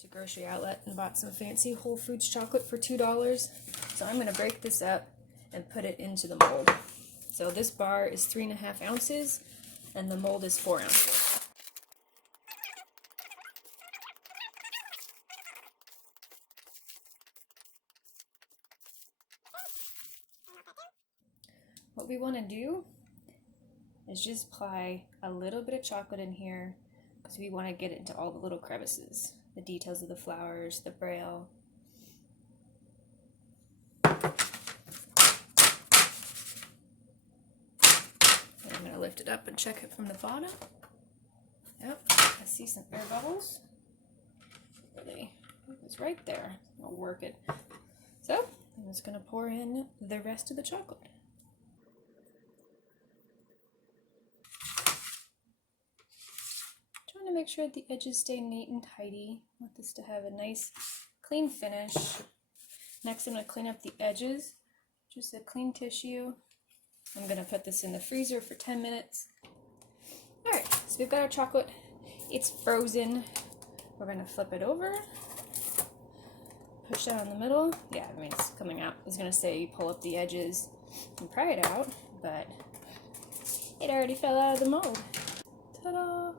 To grocery outlet and bought some fancy Whole Foods chocolate for $2. So I'm going to break this up and put it into the mold. So this bar is 3.5 ounces and the mold is 4 ounces. What we want to do is just apply a little bit of chocolate in here because we want to get it into all the little crevices. The details of the flowers, the braille. And I'm going to lift it up and check it from the bottom. Yep, I see some air bubbles. Really, it was right there. I'll work it. So, I'm just going to pour in the rest of the chocolate. Trying to make sure that the edges stay neat and tidy. I want this to have a nice clean finish. Next I'm going to clean up the edges. Just a clean tissue. I'm going to put this in the freezer for 10 minutes. Alright, so we've got our chocolate. It's frozen. We're going to flip it over. Push down in the middle. Yeah, I mean it's coming out. I was going to say you pull up the edges and pry it out, but it already fell out of the mold. Ta-da!